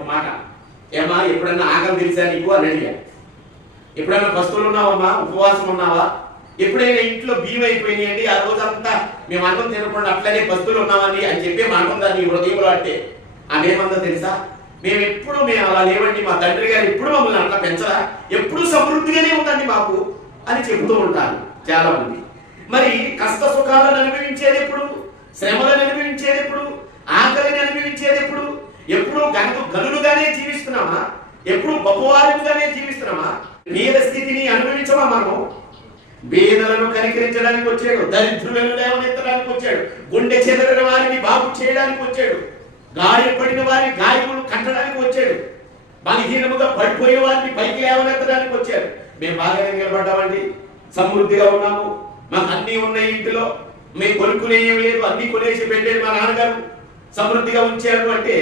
ఒక మాట, ఏమా ఎప్పుడన్నా ఆకలి తెలిసా నీకు అని అడిగా. ఎప్పుడైనా పస్తులు ఉన్నావమ్మా, ఉపవాసం ఉన్నావా, ఎప్పుడైనా ఇంట్లో బియ్యం అయిపోయినాయండి, ఆ రోజంతా మేము అన్నం తినకుండా అట్లనే పస్తులు ఉన్నామని అని చెప్పే మాట ఉందా నీ హృదయంలో? అంటే ఆమెమందో తెలుసా, మేము అలా లేవండి, మా తండ్రి గారు ఎప్పుడు మమ్మల్ని అట్లా పెంచరా, ఎప్పుడు సమృద్ధిగానే ఉందండి మాకు అని చెబుతూ ఉంటాను చాలా మంది. మరి కష్ట సుఖాలను అనుభవించేది ఎప్పుడు, శ్రమలను అనుభవించేది ఎప్పుడు, ఆకలిని అనుభవించేది ఎప్పుడు? ఎప్పుడు గనులుగానే జీవిస్తున్నామా? ఎప్పుడు గొప్పవారుగానే జీవిస్తున్నామా? పేద స్థితిని అనుభవించమా మనము? పేదలను కనికరించడానికి వచ్చాడు, దరిద్రులను లేవనెత్తడానికి వచ్చాడు, గుండె చెదరిన వారిని బాగు చేయడానికి వచ్చాడు, గాయపడిన వారి గాయములు కట్టడానికి వచ్చాడు, బలహీనముగా పడిపోయిన వారిని పైకి లేవనెత్తడానికి వచ్చాడు. మేము బాగానే నిలబడ్డామండి, సమృద్ధిగా ఉన్నాము, మాకు అన్నీ ఉన్నాయి ఇంటిలో, మేము కొనుక్కునే ఏం లేదు, అన్ని కొనేసి పెట్టేది మా నాన్నగారు, సమృద్ధిగా ఉంచాడు అంటే